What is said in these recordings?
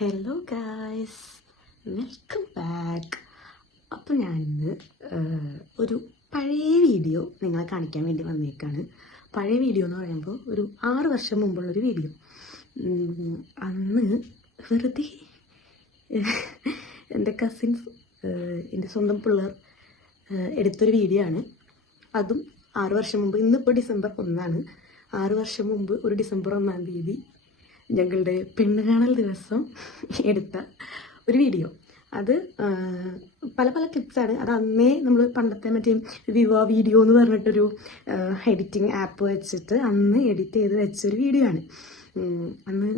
Hello guys, welcome back. അപ്പോൾ ഞാനിന്ന് ഒരു പഴയ വീഡിയോ നിങ്ങളെ കാണിക്കാൻ വേണ്ടി വന്നേക്കാണ്. പഴയ വീഡിയോ എന്ന് പറയുമ്പോൾ ഒരു 6 വർഷം മുമ്പുള്ളൊരു വീഡിയോ. അന്ന് വെറുതെ എൻ്റെ കസിൻസ്, എൻ്റെ സ്വന്തം പിള്ളേർ എടുത്തൊരു വീഡിയോ ആണ്. അതും 6 വർഷം മുമ്പ്. ഇന്നിപ്പോൾ ഡിസംബർ 1 6 വർഷം മുമ്പ് ഒരു ഡിസംബർ 1 ഞങ്ങളുടെ പെണ്ണുകാണൽ ദിവസം എടുത്ത ഒരു വീഡിയോ. അത് പല പല ക്ലിപ്സാണ്. അത് അന്നേ നമ്മൾ പണ്ടത്തെ മറ്റേ വിവോ വീഡിയോ എന്ന് പറഞ്ഞിട്ടൊരു എഡിറ്റിംഗ് ആപ്പ് വെച്ചിട്ട് അന്ന് എഡിറ്റ് ചെയ്ത് വെച്ചൊരു വീഡിയോ ആണ്. അന്ന്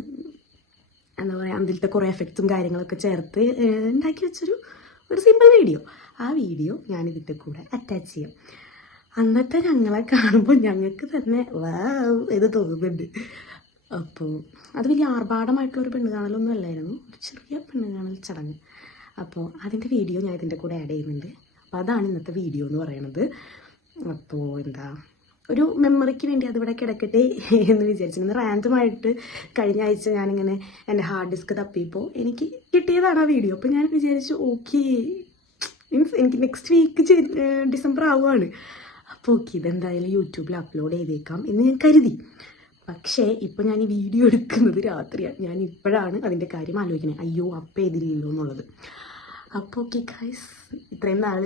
എന്താ പറയുക, അതിലത്തെ കുറേ എഫക്ട്സും കാര്യങ്ങളൊക്കെ ചേർത്ത് ഉണ്ടാക്കി വെച്ചൊരു സിമ്പിൾ വീഡിയോ. ആ വീഡിയോ ഞാനിതിൻ്റെ കൂടെ അറ്റാച്ച് ചെയ്യാം. അന്നത്തെ ഞങ്ങളെ കാണുമ്പോൾ ഞങ്ങൾക്ക് തന്നെ ഇത് തോന്നുന്നുണ്ട്. അപ്പോൾ അത് വലിയ ആർഭാടമായിട്ടുള്ളൊരു പെണ്ണുകാണലൊന്നും അല്ലായിരുന്നു, ഒരു ചെറിയ പെണ്ണുകാണൽ ചടങ്ങ്. അപ്പോൾ അതിൻ്റെ വീഡിയോ ഞാൻ ഇതിൻ്റെ കൂടെ ആഡ് ചെയ്യുന്നുണ്ട്. അപ്പോൾ അതാണ് ഇന്നത്തെ വീഡിയോ എന്ന് പറയുന്നത്. അപ്പോൾ എന്താ, ഒരു മെമ്മറിക്ക് വേണ്ടി അതിവിടെ കിടക്കട്ടെ എന്ന് വിചാരിച്ചിരുന്നു. റാൻഡമായിട്ട് കഴിഞ്ഞ ആഴ്ച ഞാനിങ്ങനെ എൻ്റെ ഹാർഡ് ഡിസ്ക് തപ്പിയപ്പോൾ എനിക്ക് കിട്ടിയതാണ് ആ വീഡിയോ. അപ്പോൾ ഞാൻ വിചാരിച്ചു ഓക്കെ, മീൻസ് എനിക്ക് നെക്സ്റ്റ് വീക്ക് ഡിസംബർ ആവുകയാണ്. അപ്പോൾ ഓക്കെ, ഇതെന്തായാലും യൂട്യൂബിൽ അപ്ലോഡ് ചെയ്തേക്കാം എന്ന് ഞാൻ കരുതി. പക്ഷേ ഇപ്പോൾ ഞാൻ ഈ വീഡിയോ എടുക്കുന്നത് രാത്രിയാണ്. ഞാൻ ഇപ്പോഴാണ് അതിൻ്റെ കാര്യം ആലോചിക്കുന്നത്, അയ്യോ അപ്പം ഇതില്ലല്ലോ എന്നുള്ളത്. അപ്പോൾ ഓക്കെ ഗൈസ്, ഇത്രയും നാൾ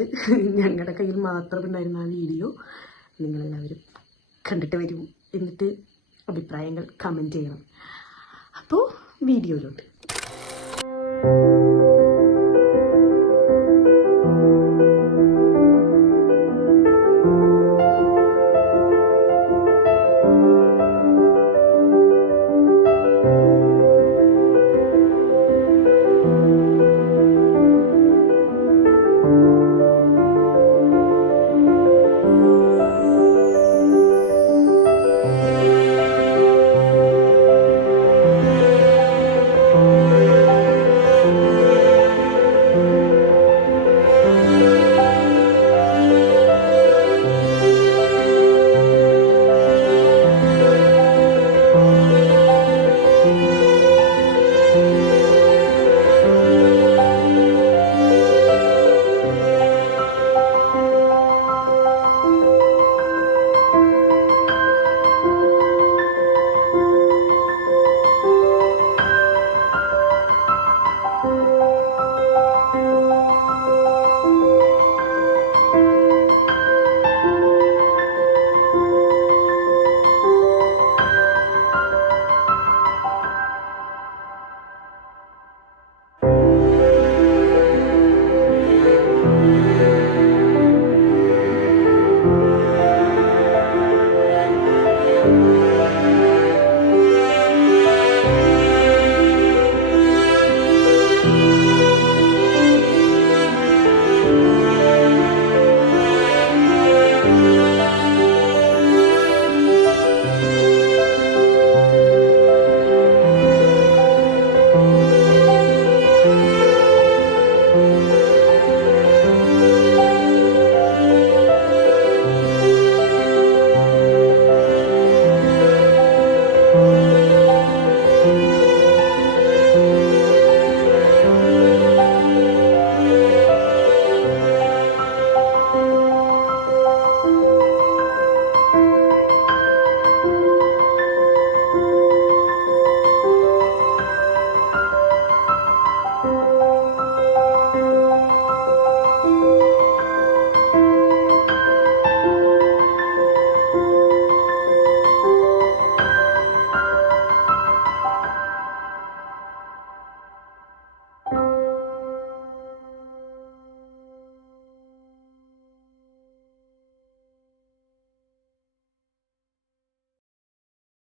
ഞങ്ങളുടെ കയ്യിൽ മാത്രം ഉണ്ടായിരുന്ന ആ വീഡിയോ നിങ്ങളെല്ലാവരും കണ്ടിട്ട് വരൂ, എന്നിട്ട് അഭിപ്രായങ്ങൾ കമൻറ്റ് ചെയ്യണം. അപ്പോൾ വീഡിയോയിലോട്ട്.